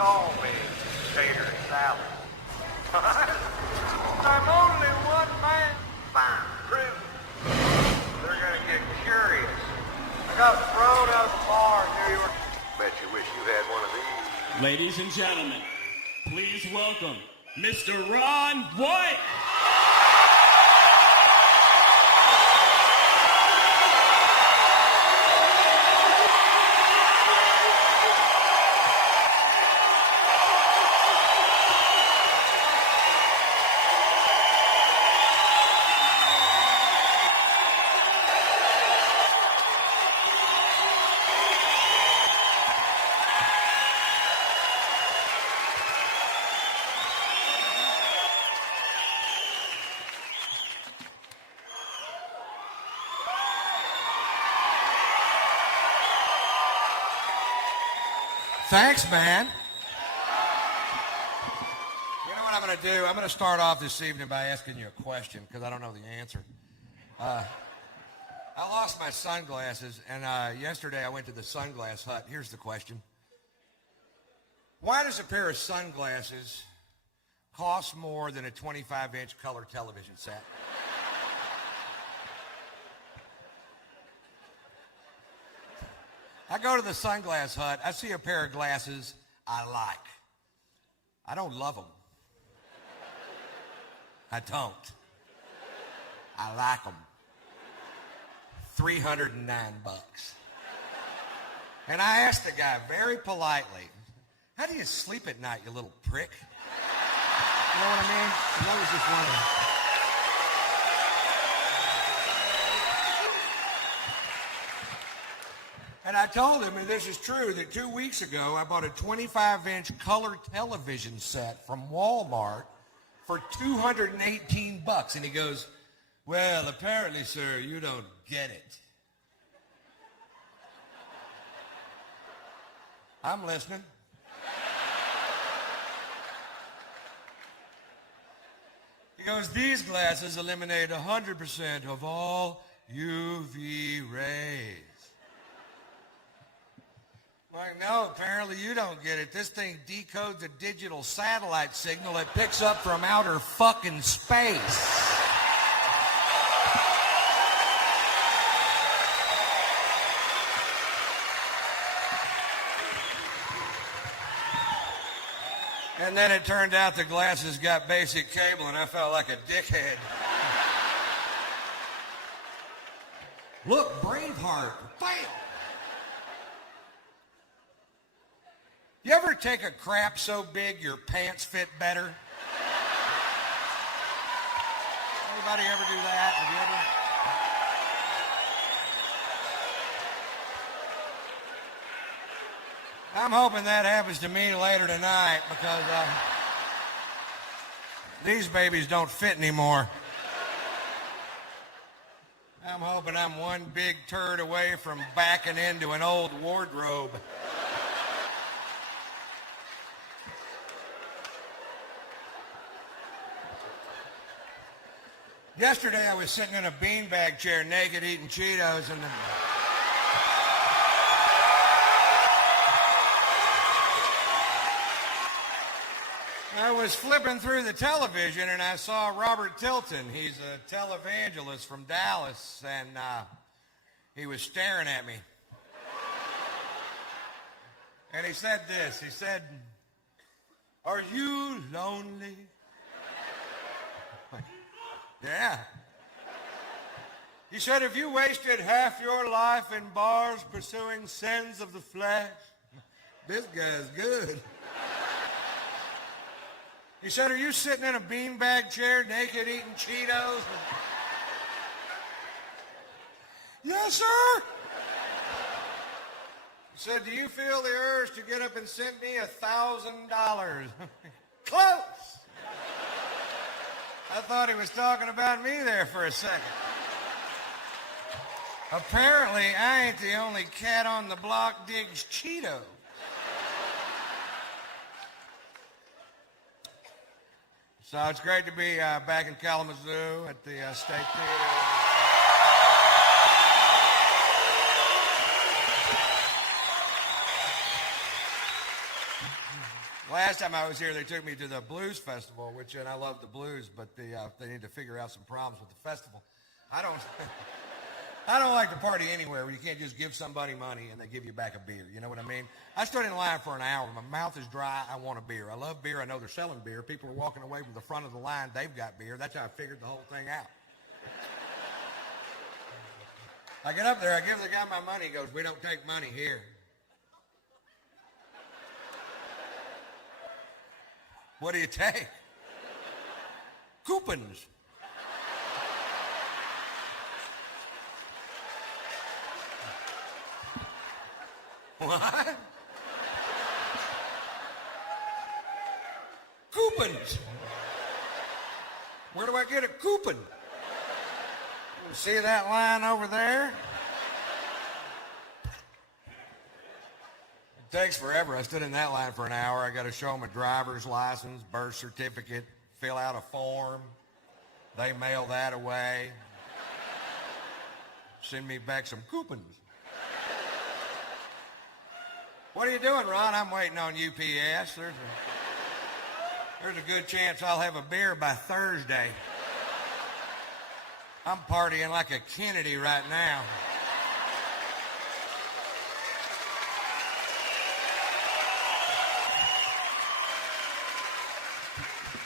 call me Tater Salad. I'm only one man. Fine prison. They're gonna get curious. I got thrown out of the bar in New York. Bet you wish you had one of these. Ladies and gentlemen, please welcome Mr. Ron White. Thanks, man. You know what I'm going to do? I'm going to start off this evening by asking you a question because I don't know the answer. I lost my sunglasses, and yesterday I went to the sunglass hut. Here's the question. Why does a pair of sunglasses cost more than a 25-inch color television set? I go to the sunglass hut. I see a pair of glasses I like. I don't love them. I don't. I like them. $309. And I asked the guy very politely, how do you sleep at night, you little prick? You know what I mean? I was just wondering. And I told him, and this is true, that 2 weeks ago I bought a 25-inch color television set from Walmart for $218. And he goes, well, apparently, sir, you don't get it. I'm listening. He goes, these glasses eliminate 100% of all UV rays. Like, no, apparently you don't get it. This thing decodes a digital satellite signal it picks up from outer fucking space. And then it turned out the glasses got basic cable and I felt like a dickhead. Look, Braveheart, fail. You ever take a crap so big your pants fit better? Anybody ever do that? Have you ever? I'm hoping that happens to me later tonight because these babies don't fit anymore. I'm hoping I'm one big turd away from backing into an old wardrobe. Yesterday I was sitting in a beanbag chair naked eating Cheetos and I was flipping through the television and I saw Robert Tilton. He's a televangelist from Dallas and he was staring at me. And he said this, he said, "Are you lonely?" Yeah. He said, "If you wasted half your life in bars pursuing sins of the flesh," this guy's good. He said, "Are you sitting in a beanbag chair naked eating Cheetos?" Yes, sir. He said, "Do you feel the urge to get up and send me $1,000? Close. I thought he was talking about me there for a second. Apparently, I ain't the only cat on the block digs Cheetos. So it's great to be back in Kalamazoo at the State Theater. Last time I was here, they took me to the blues festival, and I love the blues, but they need to figure out some problems with the festival. I don't like to party anywhere where you can't just give somebody money and they give you back a beer. You know what I mean? I stood in line for an hour. My mouth is dry. I want a beer. I love beer. I know they're selling beer. People are walking away from the front of the line. They've got beer. That's how I figured the whole thing out. I get up there. I give the guy my money. He goes, "We don't take money here." What do you take? Coupons. What? Coupons. Where do I get a coupon? You see that line over there? It takes forever. I stood in that line for an hour. I got to show them a driver's license, birth certificate, fill out a form. They mail that away. Send me back some coupons. What are you doing, Ron? I'm waiting on UPS. There's a good chance I'll have a beer by Thursday. I'm partying like a Kennedy right now.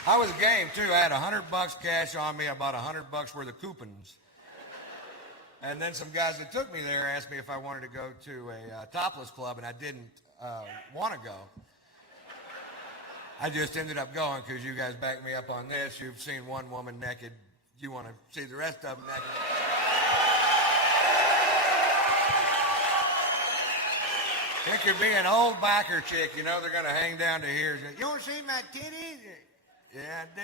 I was game, too. I had $100 cash on me. I bought $100 worth of coupons. And then some guys that took me there asked me if I wanted to go to a topless club, and I didn't want to go. I just ended up going because you guys backed me up on this. You've seen one woman naked. You want to see the rest of them naked. It could be an old biker chick, you know, they're going to hang down to here. You want to see my titties? Yeah, I do.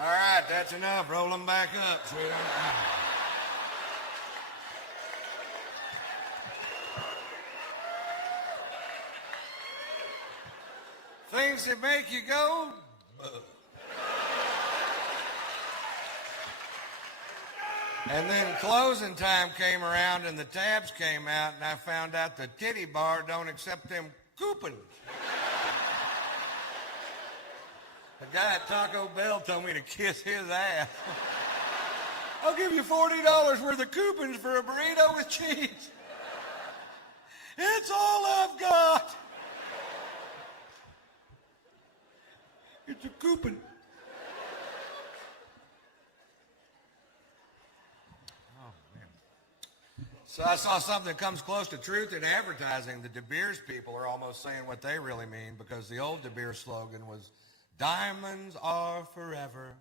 All right, that's enough. Roll them back up, sweetheart. Things that make you go, ugh. And then closing time came around and the tabs came out and I found out the titty bar don't accept them coupons. The guy at Taco Bell told me to kiss his ass. I'll give you $40 worth of coupons for a burrito with cheese. It's all I've got. It's a coupon. Oh, man. So I saw something that comes close to truth in advertising. The De Beers people are almost saying what they really mean because the old De Beers slogan was, "Diamonds are forever."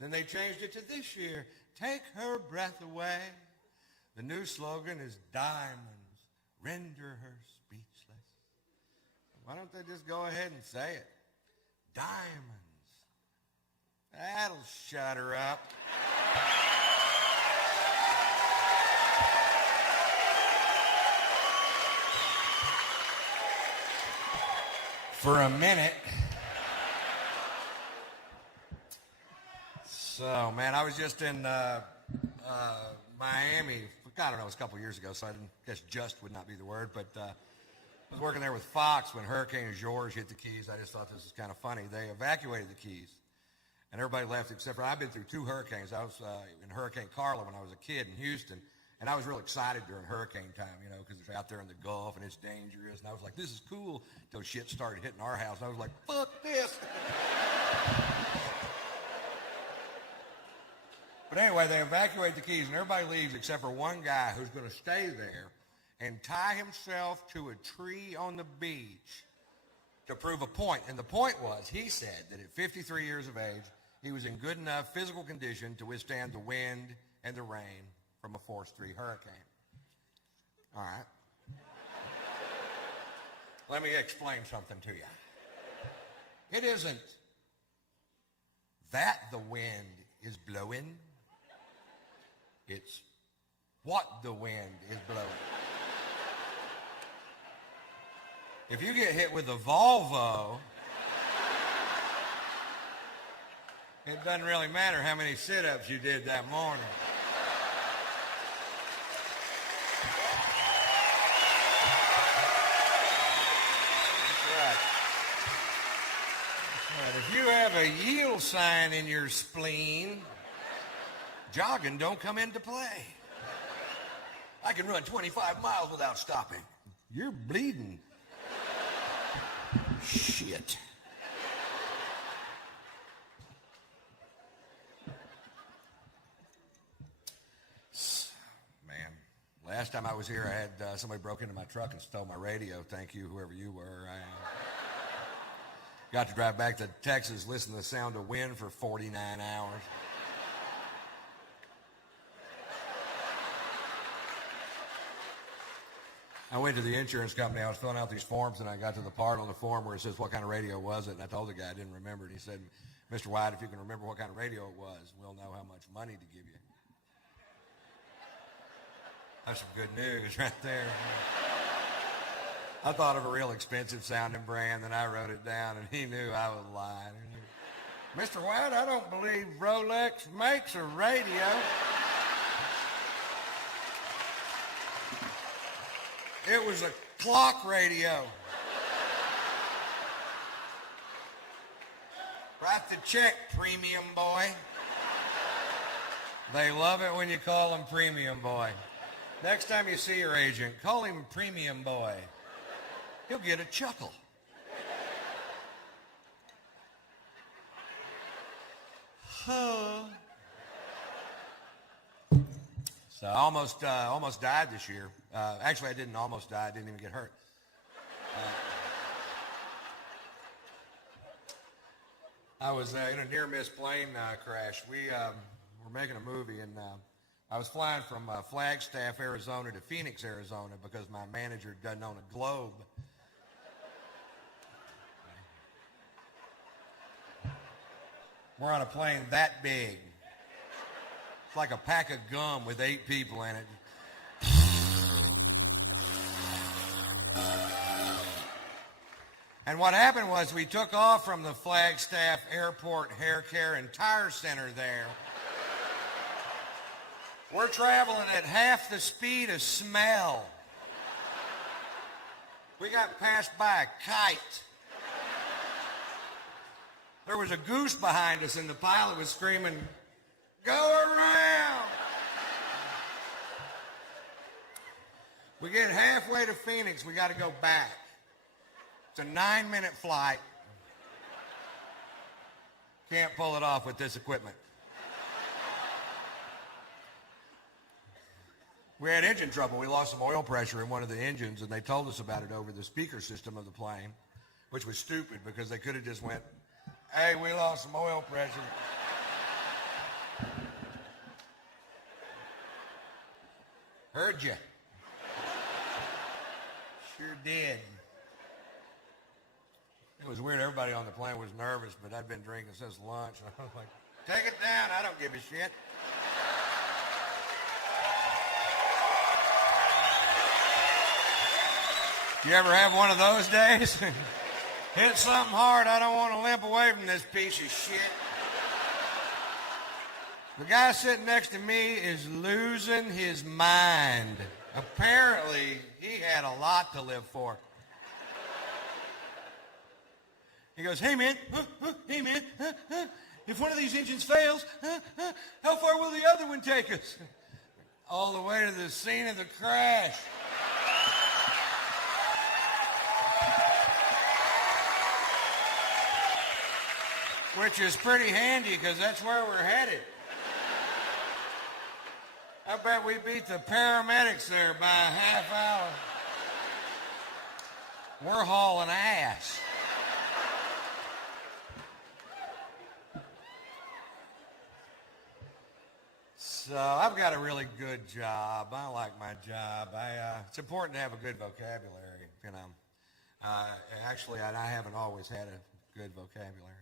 Then they changed it to this year, "Take her breath away." The new slogan is, "Diamonds render her speechless." Why don't they just go ahead and say it? Diamonds. That'll shut her up. For a minute. So, man, I was just in Miami, I don't know, it was a couple years ago, so I guess just would not be the word, but I was working there with Fox when Hurricane George hit the Keys. I just thought this was kind of funny. They evacuated the Keys, and everybody left except for, I've been through 2 hurricanes. I was in Hurricane Carla when I was a kid in Houston, and I was real excited during hurricane time, you know, because it's out there in the Gulf, and it's dangerous, and I was like, this is cool, until shit started hitting our house, and I was like, fuck this. But anyway, they evacuate the Keys, and everybody leaves except for one guy who's going to stay there and tie himself to a tree on the beach to prove a point. And the point was, he said that at 53 years of age, he was in good enough physical condition to withstand the wind and the rain from a Force 3 hurricane. All right. Let me explain something to you. It isn't that the wind is blowing. It's what the wind is blowing. If you get hit with a Volvo, it doesn't really matter how many sit-ups you did that morning. a yield sign in your spleen, jogging don't come into play. I can run 25 miles without stopping. You're bleeding. Shit. Man, last time I was here, I had somebody broke into my truck and stole my radio. Thank you, whoever you were. I got to drive back to Texas, listen to the sound of wind for 49 hours. I went to the insurance company. I was filling out these forms, and I got to the part on the form where it says, what kind of radio was it? And I told the guy I didn't remember it. He said, Mr. White, if you can remember what kind of radio it was, we'll know how much money to give you. That's some good news right there. I thought of a real expensive sounding brand, and I wrote it down, and he knew I was lying. Mr. White, I don't believe Rolex makes a radio. It was a clock radio. Write the check, premium boy. They love it when you call him premium boy. Next time you see your agent, call him premium boy. He'll get a chuckle. So I almost died this year. Actually, I didn't almost die. I didn't even get hurt. I was in a near-miss plane crash. We were making a movie, and I was flying from Flagstaff, Arizona to Phoenix, Arizona, because my manager doesn't own a globe. We're on a plane that big. It's like a pack of gum with 8 people in it. And what happened was we took off from the Flagstaff Airport Hair Care and Tire Center there. We're traveling at half the speed of smell. We got passed by a kite. There was a goose behind us, and the pilot was screaming, "Go around!" We get halfway to Phoenix, we got to go back. It's a 9-minute flight. Can't pull it off with this equipment. We had engine trouble. We lost some oil pressure in one of the engines, and they told us about it over the speaker system of the plane, which was stupid because they could have just went, "Hey, we lost some oil pressure." Heard you. Sure did. It was weird. Everybody on the plane was nervous, but I'd been drinking since lunch. I was like, "Take it down. I don't give a shit." You ever have one of those days? Hit something hard. I don't want to limp away from this piece of shit. The guy sitting next to me is losing his mind. Apparently, he had a lot to live for. He goes, "Hey, man, hey, man, if one of these engines fails, how far will the other one take us?" "All the way to the scene of the crash." Which is pretty handy because that's where we're headed. I bet we beat the paramedics there by a half hour. We're hauling ass. So I've got a really good job. I like my job. It's important to have a good vocabulary, you know. Actually, I haven't always had a good vocabulary.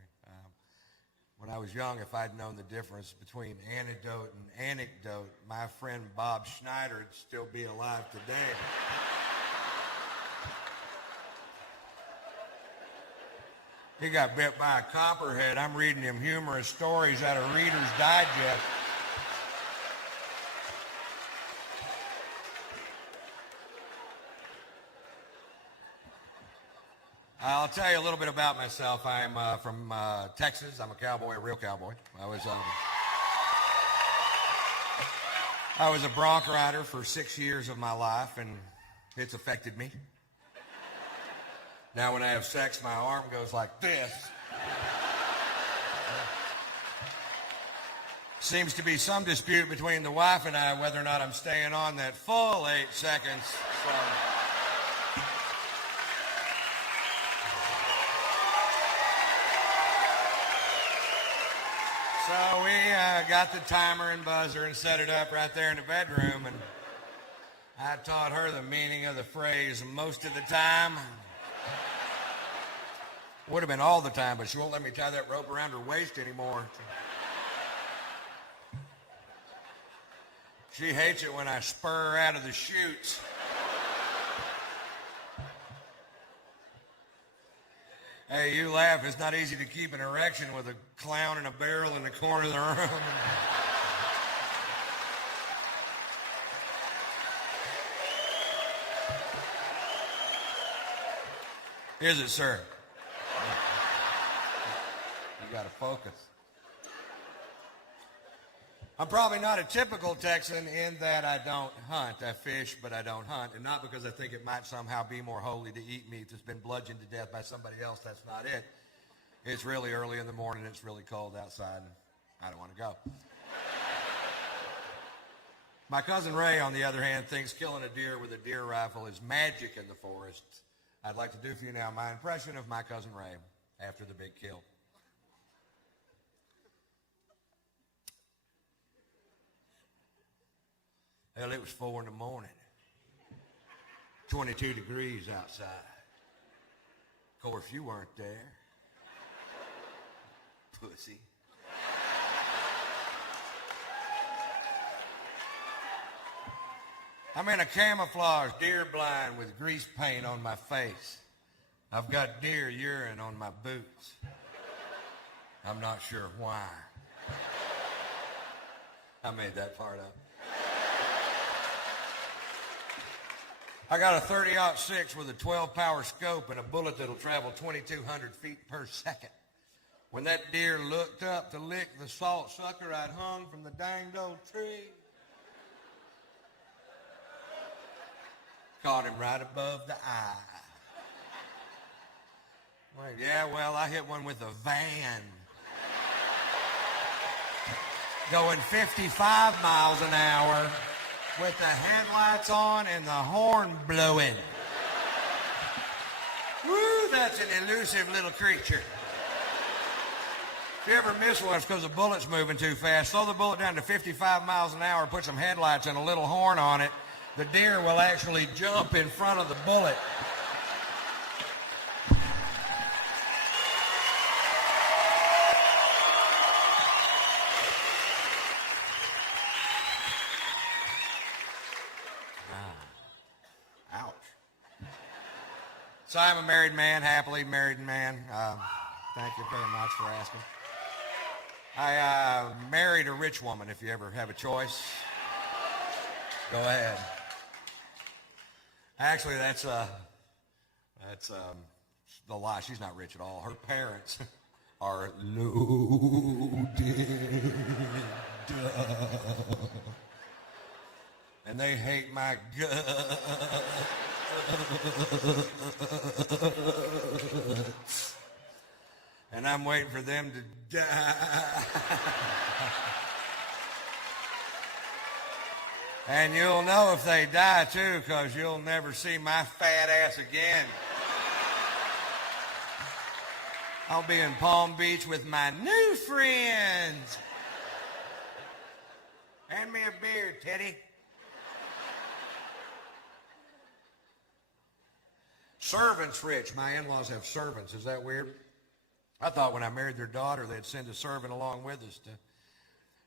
When I was young, if I'd known the difference between antidote and anecdote, my friend Bob Schneider would still be alive today. He got bit by a copperhead. I'm reading him humorous stories out of Reader's Digest. I'll tell you a little bit about myself. I'm from Texas. I'm a cowboy, a real cowboy. I was a bronc rider for 6 years of my life, and it's affected me. Now when I have sex, my arm goes like this. Seems to be some dispute between the wife and I whether or not I'm staying on that full 8 seconds. So we got the timer and buzzer and set it up right there in the bedroom, and I taught her the meaning of the phrase most of the time. Would have been all the time, but she won't let me tie that rope around her waist anymore. She hates it when I spur her out of the chutes. Hey, you laugh. It's not easy to keep an erection with a clown in a barrel in the corner of the room. Is it, sir? You got to focus. I'm probably not a typical Texan in that I don't hunt. I fish, but I don't hunt. And not because I think it might somehow be more holy to eat meat that's been bludgeoned to death by somebody else. That's not it. It's really early in the morning. It's really cold outside, and I don't want to go. My cousin Ray, on the other hand, thinks killing a deer with a deer rifle is magic in the forest. I'd like to do for you now my impression of my cousin Ray after the big kill. Hell, it was 4 in the morning. 22 degrees outside. Of course, you weren't there. Pussy. I'm in a camouflage deer blind with grease paint on my face. I've got deer urine on my boots. I'm not sure why. I made that part up. I got a 30-06 with a 12-power scope and a bullet that'll travel 2,200 feet per second. When that deer looked up to lick the salt sucker I'd hung from the danged old tree, caught him right above the eye. Wait, yeah, well, I hit one with a van. Going 55 miles an hour. With the headlights on and the horn blowing. Woo, that's an elusive little creature. If you ever miss one, it's because the bullet's moving too fast. Slow the bullet down to 55 miles an hour, put some headlights and a little horn on it. The deer will actually jump in front of the bullet. So I'm a married man, happily married man. Thank you very much for asking. I married a rich woman, if you ever have a choice. Go ahead. Actually, that's the lie. She's not rich at all. Her parents are loaded. And they hate my guts. And I'm waiting for them to die. And you'll know if they die too, because you'll never see my fat ass again. I'll be in Palm Beach with my new friends. Hand me a beer, Teddy. Servants rich. My in-laws have servants. Is that weird? I thought when I married their daughter, they'd send a servant along with us to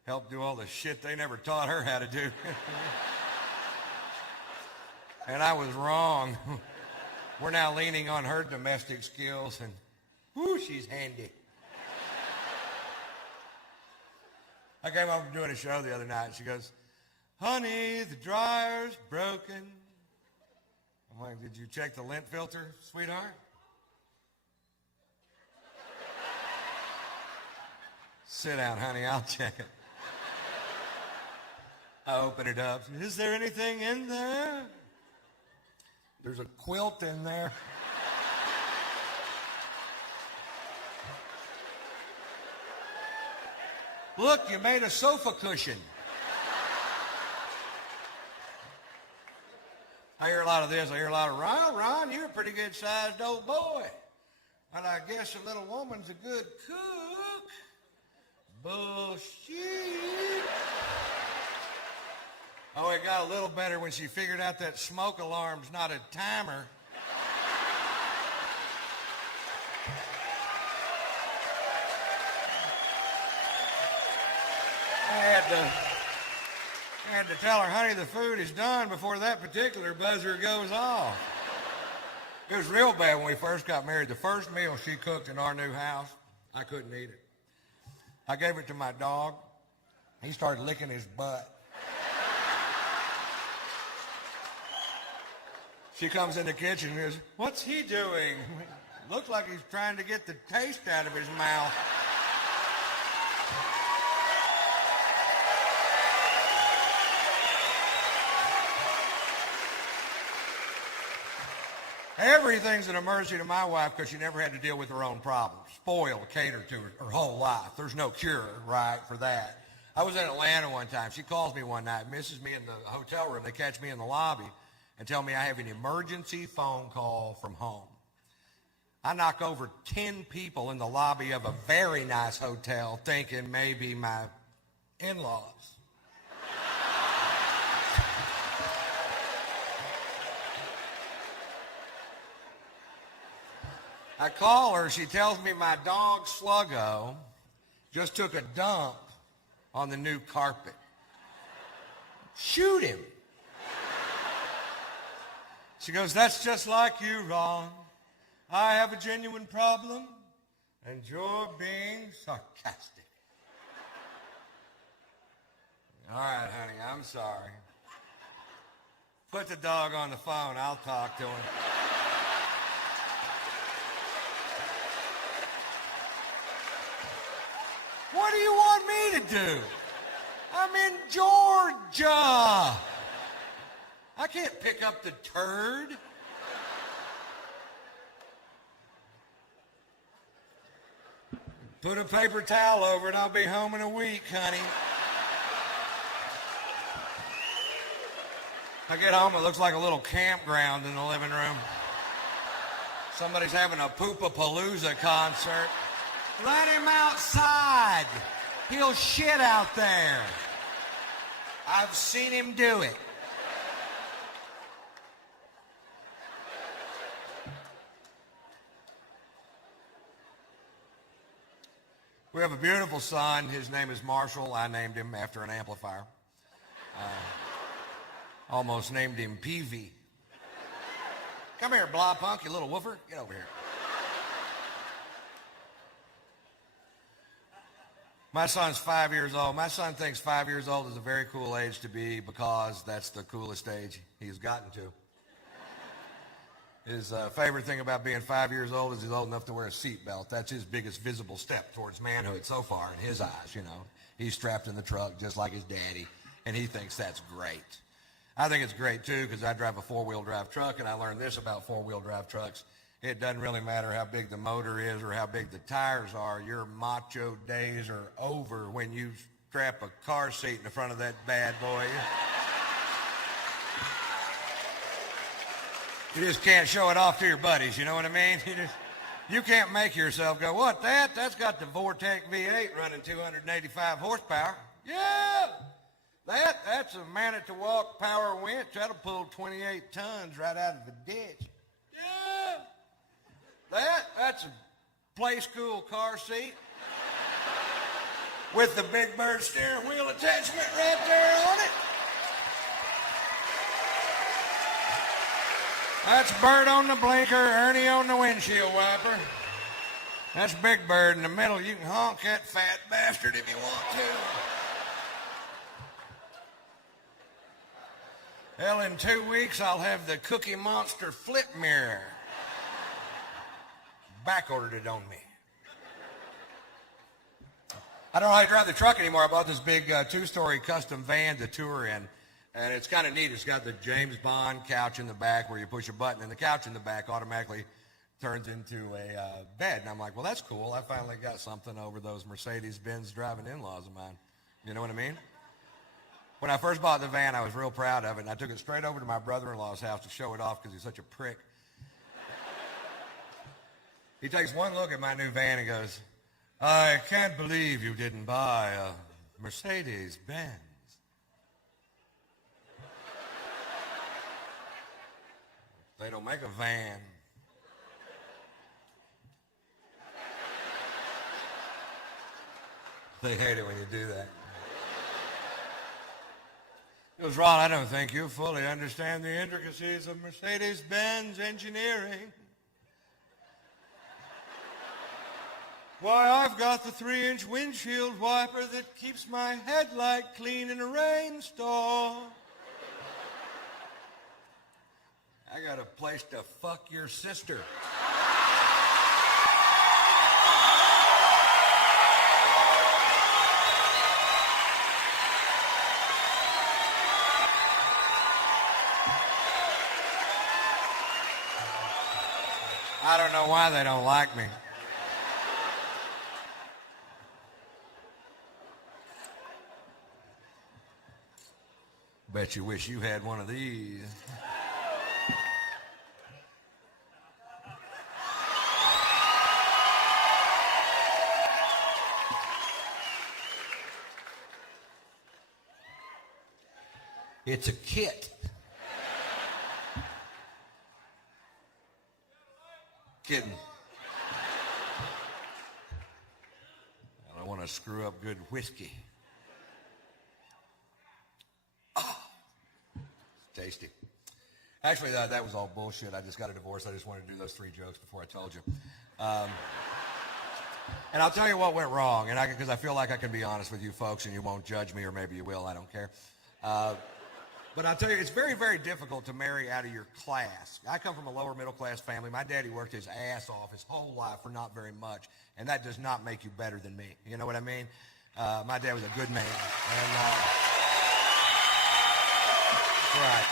help do all the shit they never taught her how to do. And I was wrong. We're now leaning on her domestic skills, and whoo, she's handy. I came home from doing a show the other night. She goes, "Honey, the dryer's broken." I'm like, "Did you check the lint filter, sweetheart?" Sit down, honey, I'll check it. I open it up. Is there anything in there? There's a quilt in there. Look, you made a sofa cushion. I hear a lot of this. I hear a lot of, Ron, you're a pretty good-sized old boy. And I guess a little woman's a good cook. Bullshit. Oh, it got a little better when she figured out that smoke alarm's not a timer. I had to tell her, honey, the food is done before that particular buzzer goes off. It was real bad when we first got married. The first meal she cooked in our new house, I couldn't eat it. I gave it to my dog. He started licking his butt. She comes in the kitchen and goes, what's he doing? Looks like he's trying to get the taste out of his mouth. Everything's an emergency to my wife because she never had to deal with her own problems. Spoiled, catered to her whole life. There's no cure, right, for that. I was in Atlanta one time. She calls me one night, misses me in the hotel room. They catch me in the lobby and tell me I have an emergency phone call from home. I knock over 10 people in the lobby of a very nice hotel thinking maybe my in-laws. I call her, she tells me my dog Sluggo just took a dump on the new carpet. Shoot him. She goes, that's just like you, Ron. I have a genuine problem, and you're being sarcastic. All right, honey, I'm sorry. Put the dog on the phone. I'll talk to him. What do you want me to do? I'm in Georgia. I can't pick up the turd. Put a paper towel over it, I'll be home in a week, honey. I get home, it looks like a little campground in the living room. Somebody's having a Poopapalooza concert. Let him outside. He'll shit out there. I've seen him do it. We have a beautiful son. His name is Marshall. I named him after an amplifier. Almost named him Peavy. Come here, blah punk, you little woofer. Get over here. My son's 5 years old. My son thinks 5 years old is a very cool age to be because that's the coolest age he's gotten to. His favorite thing about being 5 years old is he's old enough to wear a seatbelt. That's his biggest visible step towards manhood so far in his eyes, you know. He's strapped in the truck just like his daddy, and he thinks that's great. I think it's great, too, because I drive a four-wheel drive truck, and I learned this about four-wheel drive trucks. It doesn't really matter how big the motor is or how big the tires are. Your macho days are over when you strap a car seat in the front of that bad boy. You just can't show it off to your buddies, you know what I mean? You can't make yourself go, what, that? That's got the Vortec V8 running 285 horsepower. Yeah! That's a man-at-the-walk power winch. That'll pull 28 tons right out of the ditch. Yeah! That's a play school car seat with the Big Bird steering wheel attachment right there on it. That's Bird on the blinker, Ernie on the windshield wiper. That's Big Bird in the middle. You can honk that fat bastard if you want to. Hell, in 2 weeks, I'll have the Cookie Monster flip mirror. Back ordered it on me. I don't know how to drive the truck anymore. I bought this big two-story custom van to tour in, and it's kind of neat. It's got the James Bond couch in the back where you push a button, and the couch in the back automatically turns into a bed. And I'm like, well, that's cool. I finally got something over those Mercedes-Benz driving in-laws of mine. You know what I mean? When I first bought the van, I was real proud of it, and I took it straight over to my brother-in-law's house to show it off because he's such a prick. He takes one look at my new van and goes, I can't believe you didn't buy a Mercedes-Benz. They don't make a van. They hate it when you do that. He goes, Ron, I don't think you fully understand the intricacies of Mercedes-Benz engineering. Why, I've got the 3-inch windshield wiper that keeps my headlight clean in a rainstorm. I got a place to fuck your sister. I don't know why they don't like me. Bet you wish you had one of these. It's a kit. Kidding. I don't want to screw up good whiskey. Tasty. Actually, that was all bullshit. I just got a divorce. I just wanted to do those 3 jokes before I told you. And I'll tell you what went wrong, and because I feel like I can be honest with you folks, and you won't judge me, or maybe you will. I don't care. But I'll tell you, it's very, very difficult to marry out of your class. I come from a lower middle class family. My daddy worked his ass off his whole life for not very much, and that does not make you better than me. You know what I mean? My dad was a good man. And, right.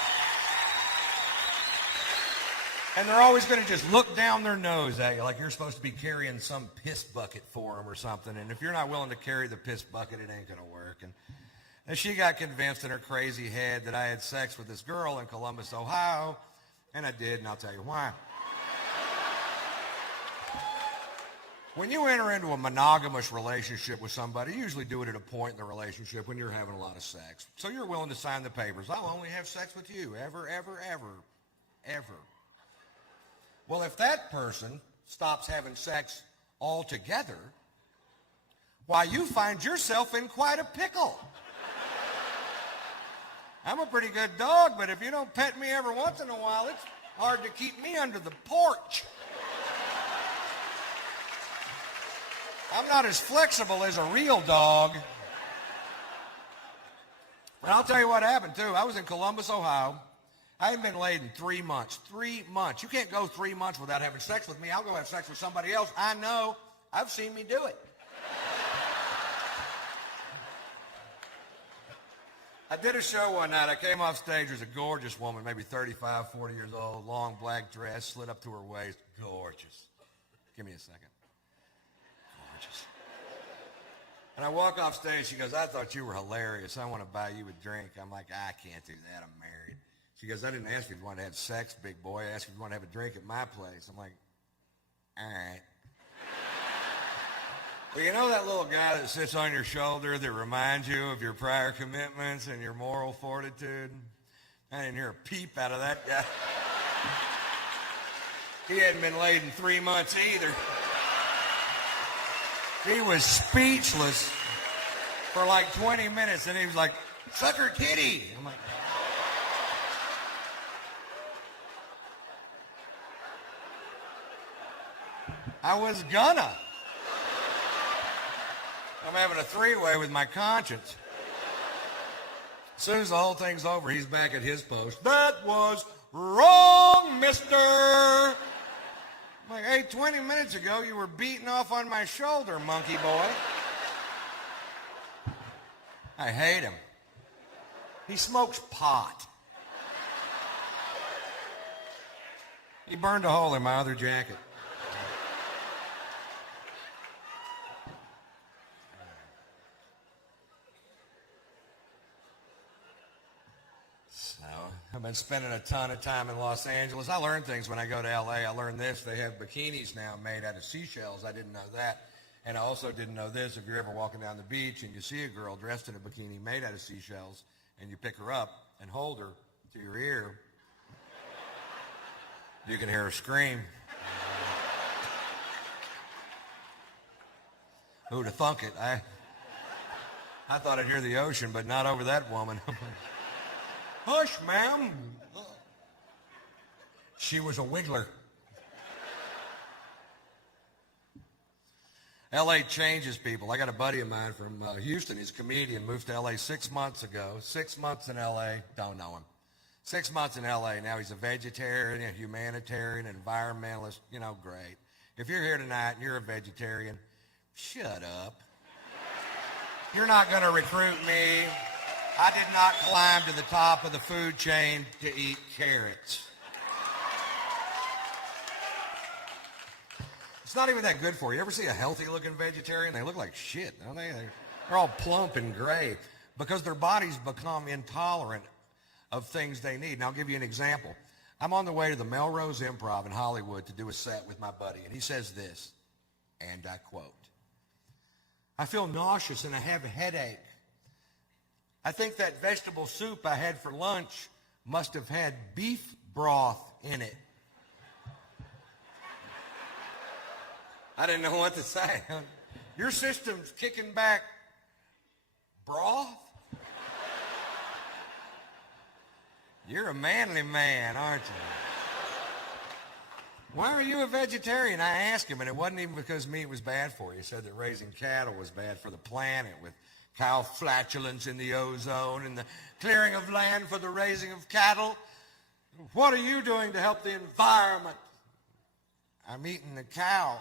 And they're always going to just look down their nose at you like you're supposed to be carrying some piss bucket for them or something. And if you're not willing to carry the piss bucket, it ain't going to work. And she got convinced in her crazy head that I had sex with this girl in Columbus, Ohio. And I did, and I'll tell you why. When you enter into a monogamous relationship with somebody, you usually do it at a point in the relationship when you're having a lot of sex. So you're willing to sign the papers. I'll only have sex with you, ever, ever, ever, ever. Well, if that person stops having sex altogether, why, you find yourself in quite a pickle. I'm a pretty good dog, but if you don't pet me every once in a while, it's hard to keep me under the porch. I'm not as flexible as a real dog. And I'll tell you what happened, too. I was in Columbus, Ohio. I hadn't been laid in 3 months. 3 months. You can't go 3 months without having sex with me. I'll go have sex with somebody else. I know. I've seen me do it. I did a show one night. I came off stage. There's a gorgeous woman, maybe 35, 40 years old, long black dress, slid up to her waist. Gorgeous. Give me a second. Gorgeous. And I walk off stage. She goes, I thought you were hilarious. I want to buy you a drink. I'm like, I can't do that. I'm married. She goes, I didn't ask if you wanted to have sex, big boy. I asked if you wanted to have a drink at my place. I'm like, all right. Well, you know that little guy that sits on your shoulder that reminds you of your prior commitments and your moral fortitude? I didn't hear a peep out of that guy. He hadn't been laid in 3 months either. He was speechless for like 20 minutes, and he was like, suck her titty. I'm like, I was gonna. I'm having a 3-way with my conscience. As soon as the whole thing's over, he's back at his post. That was wrong, mister. I'm like, hey, 20 minutes ago, you were beating off on my shoulder, monkey boy. I hate him. He smokes pot. He burned a hole in my other jacket. So, I've been spending a ton of time in Los Angeles. I learn things when I go to LA. I learned this. They have bikinis now made out of seashells. I didn't know that. And I also didn't know this. If you're ever walking down the beach and you see a girl dressed in a bikini made out of seashells and you pick her up and hold her to your ear, you can hear her scream. Who'd have thunk it? I thought I'd hear the ocean, but not over that woman. Hush, ma'am. She was a wiggler. L.A. changes people. I got a buddy of mine from Houston. He's a comedian, moved to L.A. 6 months ago. 6 months in L.A., don't know him. 6 months in L.A., now he's a vegetarian, a humanitarian, environmentalist, great. If you're here tonight and you're a vegetarian, shut up. You're not going to recruit me. I did not climb to the top of the food chain to eat carrots. It's not even that good for you. You ever see a healthy-looking vegetarian? They look like shit, don't they? They're all plump and gray because their bodies become intolerant of things they need. And I'll give you an example. I'm on the way to the Melrose Improv in Hollywood to do a set with my buddy, and he says this, and I quote, "I feel nauseous and I have a headache. I think that vegetable soup I had for lunch must have had beef broth in it." I didn't know what to say. Your system's kicking back broth? You're a manly man, aren't you? Why are you a vegetarian? I asked him, and it wasn't even because meat was bad for you. He said that raising cattle was bad for the planet with cow flatulence in the ozone and the clearing of land for the raising of cattle. What are you doing to help the environment? I'm eating the cows.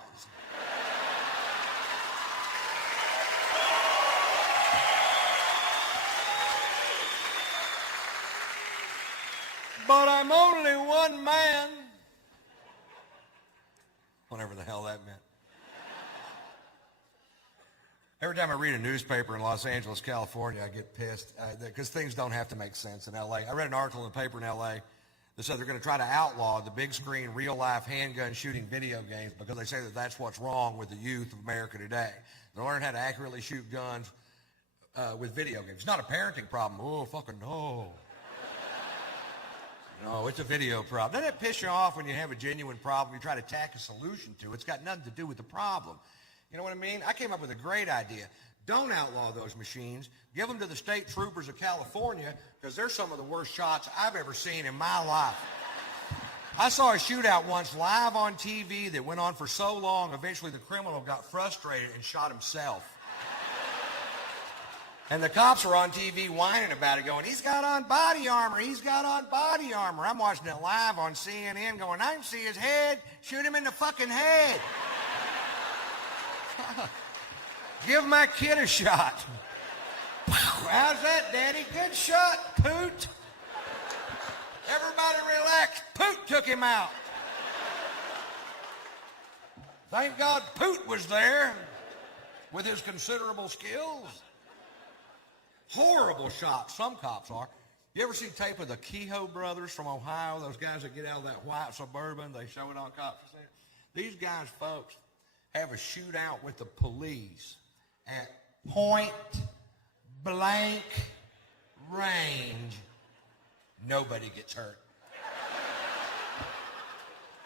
But I'm only one man. Whatever the hell that meant. Every time I read a newspaper in Los Angeles, California, I get pissed because things don't have to make sense in L.A. I read an article in the paper in L.A. that said they're going to try to outlaw the big screen, real-life handgun shooting video games because they say that that's what's wrong with the youth of America today. They learn how to accurately shoot guns with video games. It's not a parenting problem. Oh, fucking no. No, it's a video problem. Doesn't it piss you off when you have a genuine problem, you try to tack a solution to it? It's got nothing to do with the problem. You know what I mean? I came up with a great idea. Don't outlaw those machines. Give them to the state troopers of California because they're some of the worst shots I've ever seen in my life. I saw a shootout once live on TV that went on for so long, eventually the criminal got frustrated and shot himself. And the cops were on TV whining about it, going, he's got on body armor, he's got on body armor. I'm watching it live on CNN going, I can see his head, shoot him in the fucking head. Give my kid a shot. How's that, Daddy? Good shot, Poot. Everybody relax. Poot took him out. Thank God Poot was there with his considerable skills. Horrible shot, some cops are. You ever see tape of the Kehoe brothers from Ohio, those guys that get out of that white Suburban, they show it on cops? These guys, folks, have a shootout with the police at point blank range. Nobody gets hurt.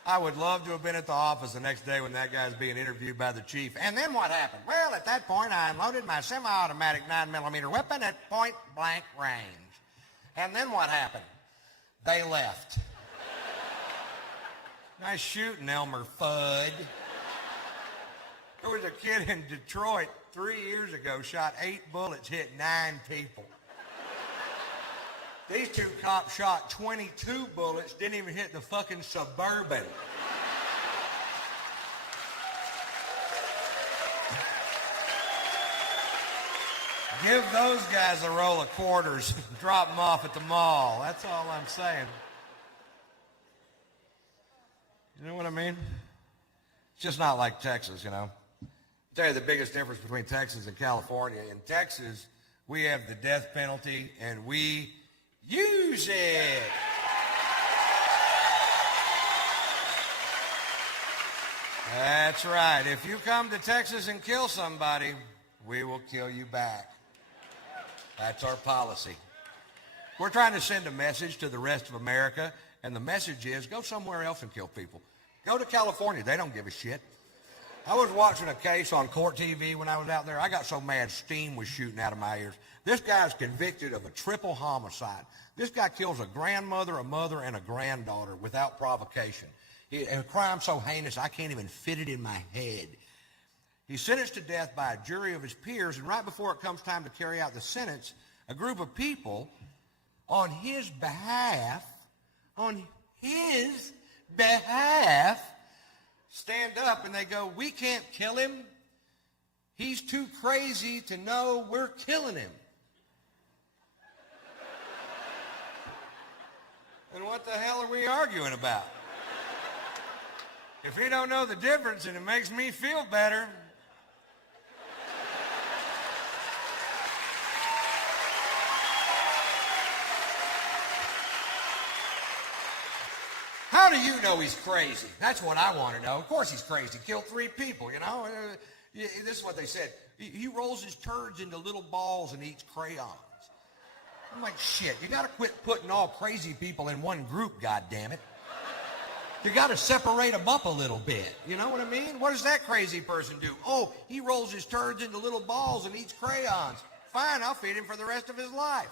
I would love to have been at the office the next day when that guy's being interviewed by the chief. And then what happened? Well, at that point, I unloaded my semi-automatic 9mm weapon at point blank range. And then what happened? They left. Nice shooting, Elmer Fudd. There was a kid in Detroit 3 years ago, shot 8 bullets, hit 9 people. These two cops shot 22 bullets, didn't even hit the fucking Suburban. Give those guys a roll of quarters. Drop them off at the mall. That's all I'm saying. You know what I mean? It's just not like Texas, you know. I'll tell you the biggest difference between Texas and California. In Texas, we have the death penalty, and we use it. That's right. If you come to Texas and kill somebody, we will kill you back. That's our policy. We're trying to send a message to the rest of America, and the message is go somewhere else and kill people. Go to California. They don't give a shit. I was watching a case on court TV when I was out there. I got so mad steam was shooting out of my ears. This guy's convicted of a triple homicide. This guy kills a grandmother, a mother, and a granddaughter without provocation. A crime so heinous I can't even fit it in my head. He's sentenced to death by a jury of his peers, and right before it comes time to carry out the sentence, a group of people on his behalf, stand up and they go, we can't kill him. He's too crazy to know we're killing him. And what the hell are we arguing about? If you don't know the difference and it makes me feel better. How do you know he's crazy? That's what I want to know. Of course he's crazy. He killed 3 people, you know. This is what they said. He rolls his turds into little balls and eats crayons. I'm like, shit, you got to quit putting all crazy people in one group, goddammit. You got to separate them up a little bit. You know what I mean? What does that crazy person do? Oh, he rolls his turds into little balls and eats crayons. Fine, I'll feed him for the rest of his life.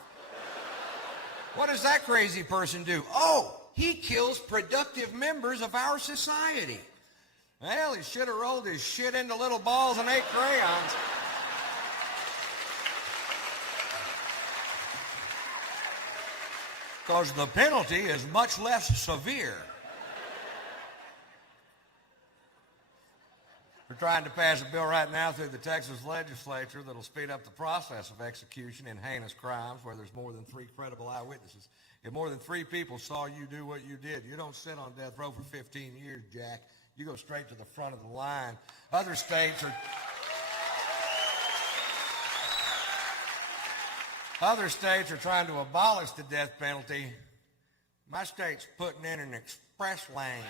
What does that crazy person do? Oh, he kills productive members of our society. Well, he should have rolled his shit into little balls and ate crayons. Because the penalty is much less severe. We're trying to pass a bill right now through the Texas legislature that'll speed up the process of execution in heinous crimes where there's more than 3 credible eyewitnesses. If more than 3 people saw you do what you did, you don't sit on death row for 15 years, Jack. You go straight to the front of the line. Other states are trying to abolish the death penalty. My state's putting in an express lane.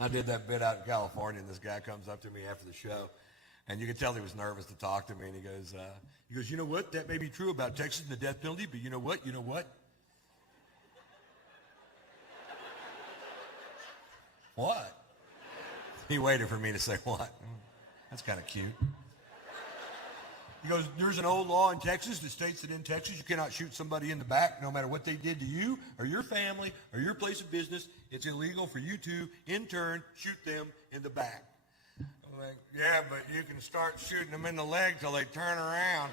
I did that bit out in California, and this guy comes up to me after the show, and you could tell he was nervous to talk to me, and he goes, you know what? That may be true about Texas and the death penalty, but you know what? What? He waited for me to say what. That's kind of cute. He goes, there's an old law in Texas that states that in Texas you cannot shoot somebody in the back no matter what they did to you or your family or your place of business. It's illegal for you to, in turn, shoot them in the back. I'm like, yeah, but you can start shooting them in the leg till they turn around.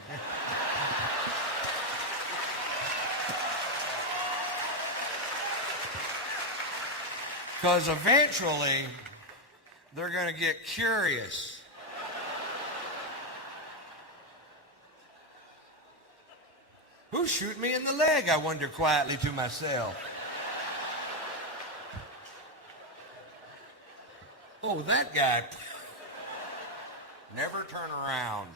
Because eventually they're going to get curious. Who's shooting me in the leg, I wonder quietly to myself. Oh, that guy. Never turn around.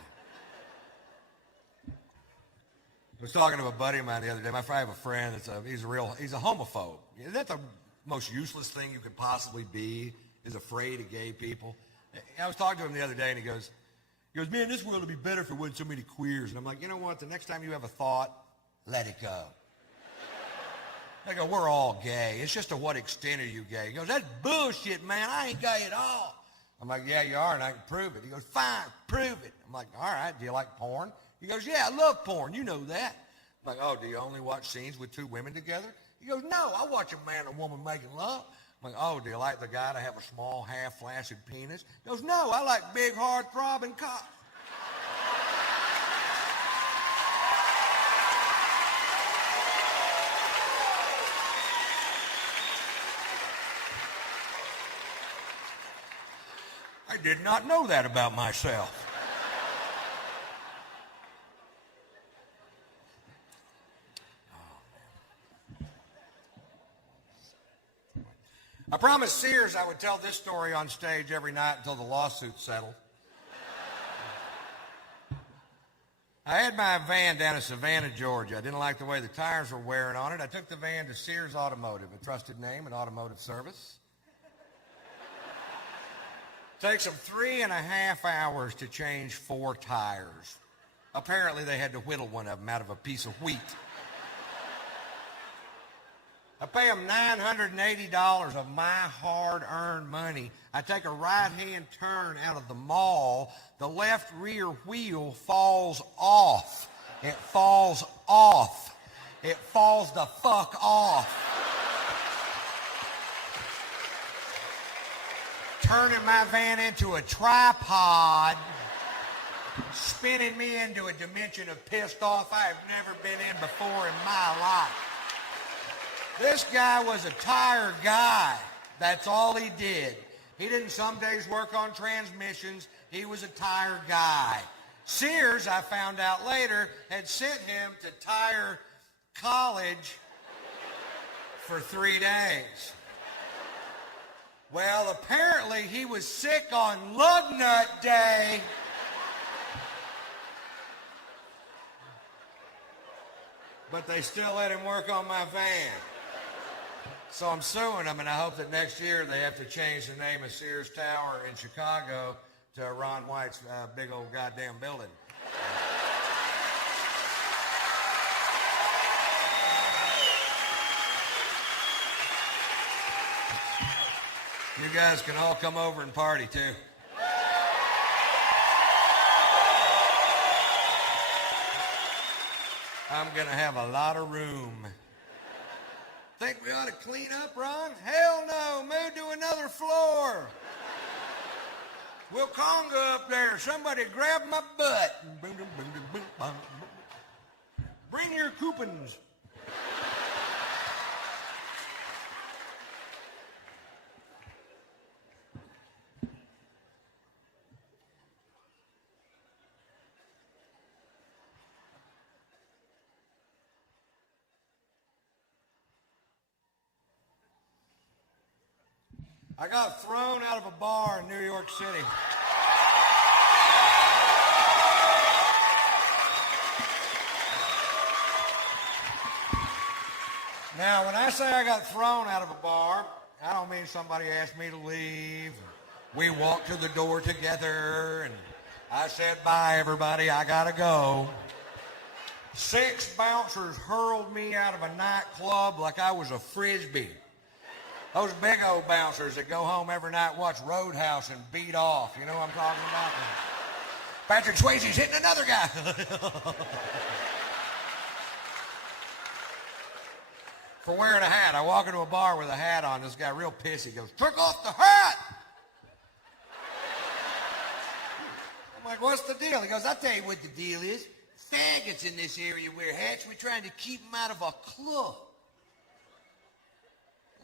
I was talking to a buddy of mine the other day. I have a friend he's a homophobe. Is that the most useless thing you could possibly be, is afraid of gay people? I was talking to him the other day, and he goes, man, this world would be better if there wasn't so many queers. And I'm like, you know what? The next time you have a thought, let it go. They go, we're all gay. It's just to what extent are you gay? He goes, that's bullshit, man. I ain't gay at all. I'm like, yeah, you are, and I can prove it. He goes, fine, prove it. I'm like, all right, do you like porn? He goes, yeah, I love porn. You know that. I'm like, oh, do you only watch scenes with 2 women together? He goes, no, I watch a man and a woman making love. I'm like, oh, do you like the guy to have a small, half-flaccid penis? He goes, no, I like big, hard-throbbing cock. I did not know that about myself. I promised Sears I would tell this story on stage every night until the lawsuit settled. I had my van down in Savannah, Georgia. I didn't like the way the tires were wearing on it. I took the van to Sears Automotive, a trusted name in automotive service. Takes them 3.5 hours to change 4 tires. Apparently they had to whittle one of them out of a piece of wheat. I pay them $980 of my hard-earned money. I take a right-hand turn out of the mall. The left rear wheel falls off. It falls off. It falls the fuck off. Turning my van into a tripod, spinning me into a dimension of pissed off I have never been in before in my life. This guy was a tire guy. That's all he did. He didn't some days work on transmissions. He was a tire guy. Sears, I found out later, had sent him to tire college for 3 days. Well, apparently he was sick on Lug Nut Day. But they still let him work on my van. So I'm suing them, and I hope that next year they have to change the name of Sears Tower in Chicago to Ron White's big old goddamn building. You guys can all come over and party, too. I'm going to have a lot of room. Think we ought to clean up, Ron? Hell no. Move to another floor. We'll conga up there. Somebody grab my butt. Bring your coupons. I got thrown out of a bar in New York City. Now, when I say I got thrown out of a bar, I don't mean somebody asked me to leave. We walked to the door together, and I said, bye, everybody, I gotta go. 6 bouncers hurled me out of a nightclub like I was a Frisbee. Those big old bouncers that go home every night, watch Roadhouse, and beat off. You know what I'm talking about? Patrick Swayze's hitting another guy. For wearing a hat. I walk into a bar with a hat on. This guy real pissy goes, took off the hat! I'm like, what's the deal? He goes, I'll tell you what the deal is. Faggots in this area wear hats. We're trying to keep them out of our club.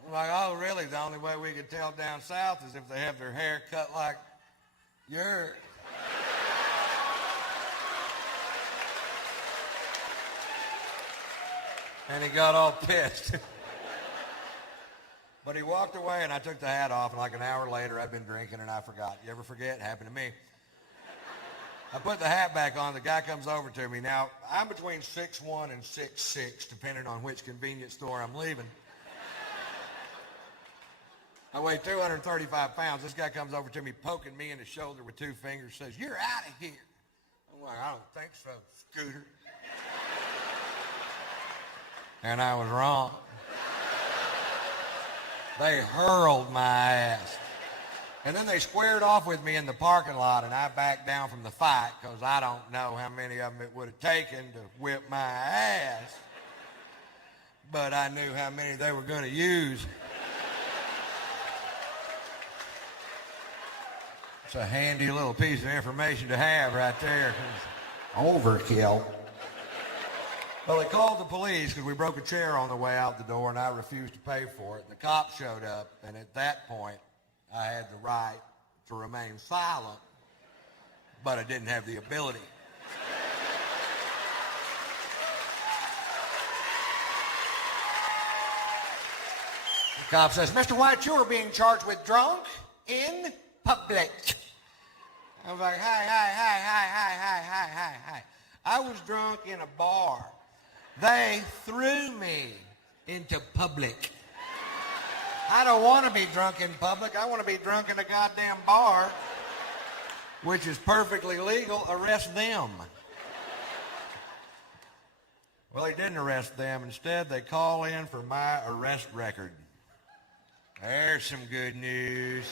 I'm like, oh, really? The only way we can tell down south is if they have their hair cut like yours. And he got all pissed. But he walked away, and I took the hat off, and like an hour later, I'd been drinking, and I forgot. You ever forget? It happened to me. I put the hat back on. The guy comes over to me. Now, I'm between 6'1" and 6'6", depending on which convenience store I'm leaving. I weigh 235 pounds. This guy comes over to me, poking me in the shoulder with 2 fingers, says, you're out of here. I'm like, I don't think so, Scooter. And I was wrong. They hurled my ass. And then they squared off with me in the parking lot, and I backed down from the fight because I don't know how many of them it would have taken to whip my ass. But I knew how many they were going to use. It's a handy little piece of information to have right there. Overkill. Well, they called the police because we broke a chair on the way out the door, and I refused to pay for it. The cops showed up, and at that point, I had the right to remain silent, but I didn't have the ability. The cop says, Mr. White, you are being charged with drunk in public. I was like, hi. I was drunk in a bar. They threw me into public. I don't want to be drunk in public. I want to be drunk in a goddamn bar, which is perfectly legal. Arrest them. Well, he didn't arrest them. Instead, they call in for my arrest record. There's some good news.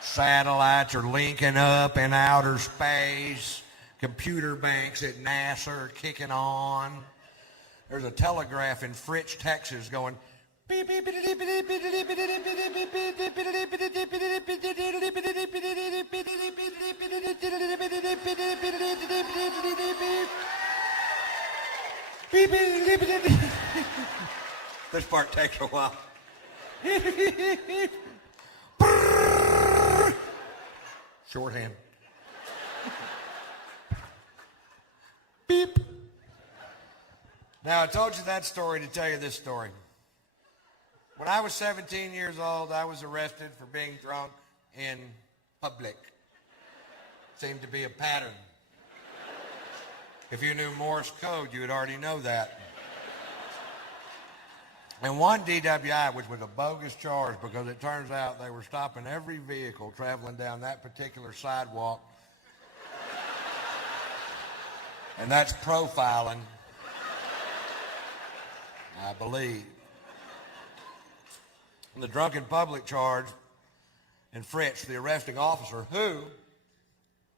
Satellites are linking up in outer space. Computer banks at NASA are kicking on. There's a telegraph in Fritch, Texas going beep, beep, beep, beep, beep, beep, beep, beep, beep, beep, beep. This part takes a while. Shorthand. Beep. Now, I told you that story to tell you this story. When I was 17 years old, I was arrested for being drunk in public. Seemed to be a pattern. If you knew Morse code, you would already know that. And one DWI, which was a bogus charge because it turns out they were stopping every vehicle traveling down that particular sidewalk. And that's profiling, I believe. And the drunken public charge in Fritch, the arresting officer, who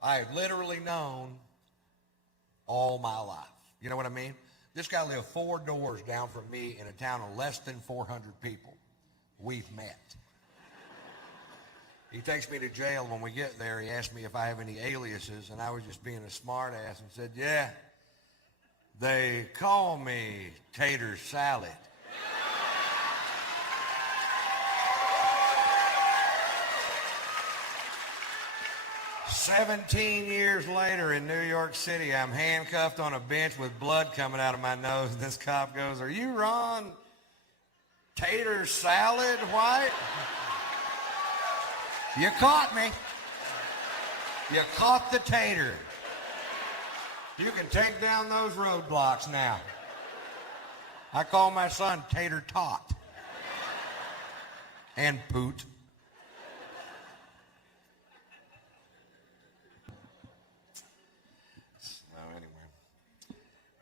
I had literally known all my life. You know what I mean? This guy lived 4 doors down from me in a town of less than 400 people. We've met. He takes me to jail. When we get there, he asks me if I have any aliases, and I was just being a smart ass and said, yeah, they call me Tater Salad. "17 years later in New York City, I'm handcuffed on a bench with blood coming out of my nose. And this cop goes, are you Ron Tater Salad White? You caught me. You caught the tater. You can take down those roadblocks now. I call my son Tater Tot. And Poot.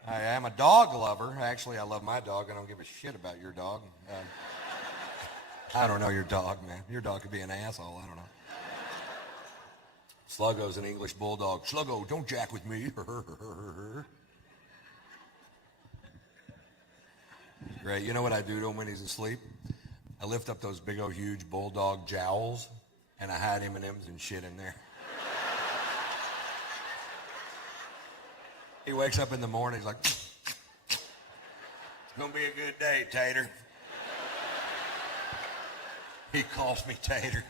I am a dog lover. Actually, I love my dog. I don't give a shit about your dog. I don't know your dog, man. Your dog could be an asshole. I don't know. Sluggo's an English bulldog. Sluggo, don't jack with me. Great. You know what I do to him when he's asleep? I lift up those big old huge bulldog jowls and I hide M&Ms and shit in there. He wakes up in the morning, he's like, it's gonna be a good day, Tater. He calls me Tater.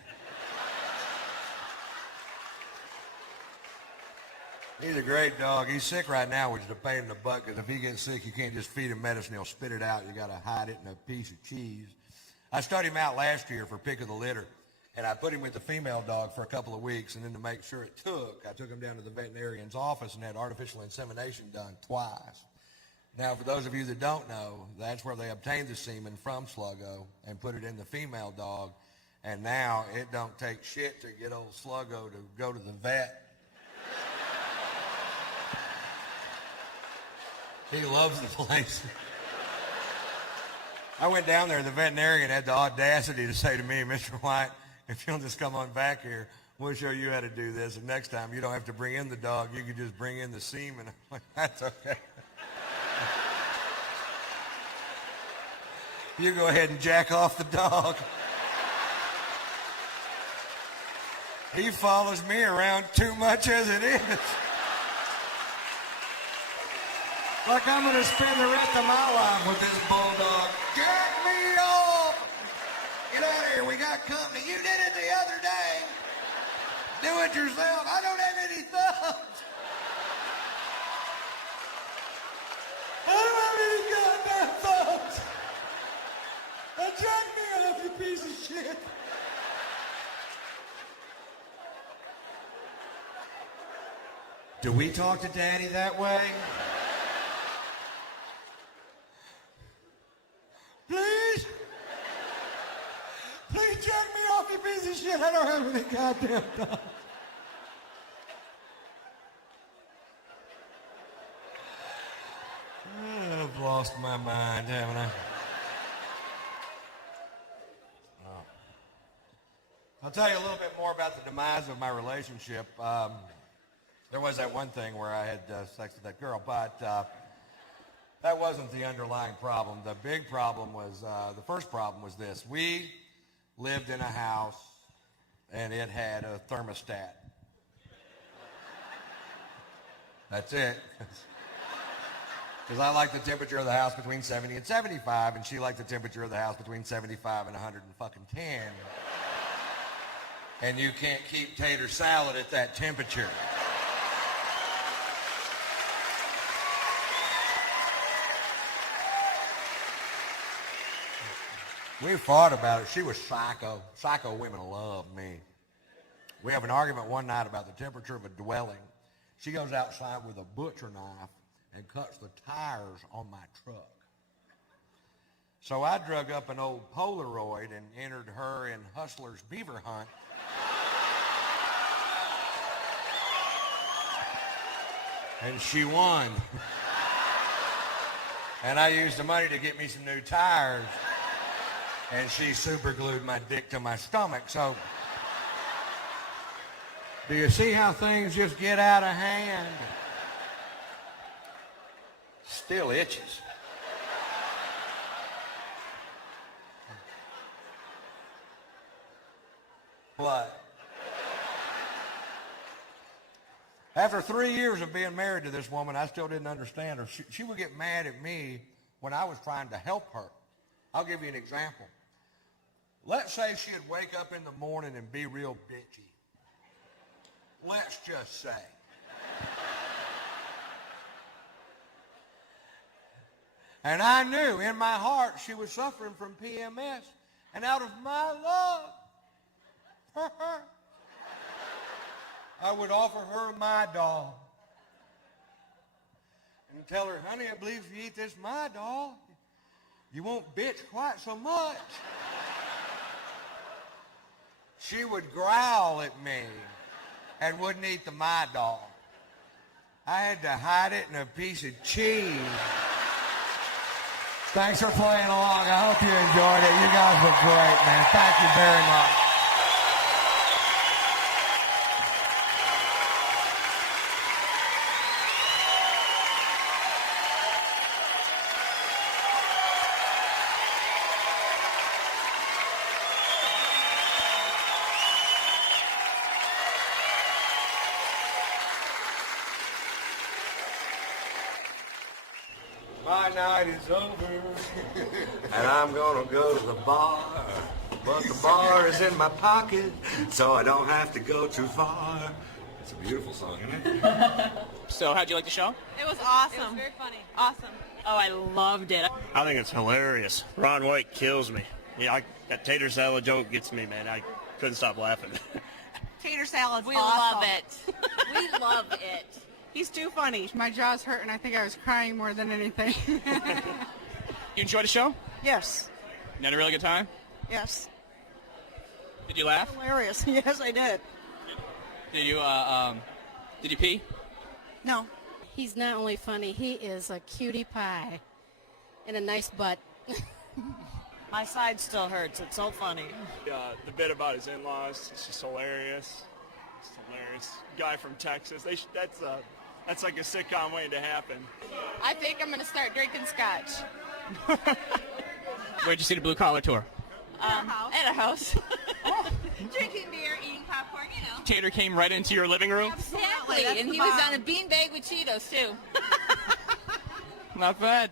He's a great dog. He's sick right now, which is a pain in the butt, because if he gets sick, you can't just feed him medicine, he'll spit it out. You gotta hide it in a piece of cheese. I studied him out last year for pick of the litter, and I put him with the female dog for a couple of weeks, and then to make sure it took, I took him down to the veterinarian's office and had artificial insemination done twice. Now, for those of you that don't know, that's where they obtained the semen from Sluggo and put it in the female dog, and now it don't take shit to get old Sluggo to go to the vet. He loves the place. I went down there, the veterinarian had the audacity to say to me, Mr. White, if you'll just come on back here, we'll show you how to do this. And next time, you don't have to bring in the dog. You can just bring in the semen. I'm like, that's okay. You go ahead and jack off the dog. He follows me around too much as it is. Like I'm going to spend the rest of my life with this bulldog. Jack me off! Get out of here, we got company. You did it the other day. Do it yourself. I don't have any thumbs. I don't have any goddamn thumbs. Now jack me off, you piece of shit. Do we talk to Daddy that way? Please? Please jack me off, you piece of shit. I don't have any goddamn thumbs. I've lost my mind, haven't I? Oh. I'll tell you a little bit more about the demise of my relationship. There was that one thing where I had sex with that girl, but that wasn't the underlying problem. The big problem was, the first problem was this. We lived in a house, and it had a thermostat. That's it. Because I like the temperature of the house between 70 and 75, and she liked the temperature of the house between 75 and 110. And you can't keep tater salad at that temperature. We fought about it. She was psycho. Psycho women love me. We have an argument one night about the temperature of a dwelling. She goes outside with a butcher knife and cuts the tires on my truck. So I drug up an old Polaroid and entered her in Hustler's beaver hunt. And she won. And I used the money to get me some new tires. And she super glued my dick to my stomach. So, do you see how things just get out of hand? Still itches. What? After 3 years of being married to this woman, I still didn't understand her. She would get mad at me when I was trying to help her. I'll give you an example. Let's say she'd wake up in the morning and be real bitchy. Let's just say. And I knew in my heart she was suffering from PMS. And out of my love for her, I would offer her my doll. And tell her, honey, I believe if you eat this my doll, you won't bitch quite so much. She would growl at me and wouldn't eat the my doll. I had to hide it in a piece of cheese. Thanks for playing along. I hope you enjoyed it. You guys were great, man. Thank you very much. My night is over, and I'm gonna go to the bar. But the bar is in my pocket, so I don't have to go too far. It's a beautiful song, isn't it? So, how'd you like the show? It was awesome. It was very funny. Awesome. Oh, I loved it. I think it's hilarious. Ron White kills me. Yeah, that tater salad joke gets me, man. I couldn't stop laughing. Tater salad's We awesome. love it. We love it. He's too funny. My jaw's hurt, and I think I was crying more than anything. You enjoyed the show? Yes. You had a really good time? Yes. Did you laugh? Hilarious. Yes, I did. Did you pee? No. He's not only funny, he is a cutie pie and a nice butt. My side still hurts. It's so funny. The bit about his in-laws, it's just hilarious. It's hilarious. Guy from Texas. That's like a sitcom waiting to happen. I think I'm going to start drinking scotch. Where'd you see the Blue Collar Tour? At a house. Drinking beer, eating popcorn, you know. Tater came right into your living room? Exactly. And he was on a beanbag with Cheetos, too. Not bad.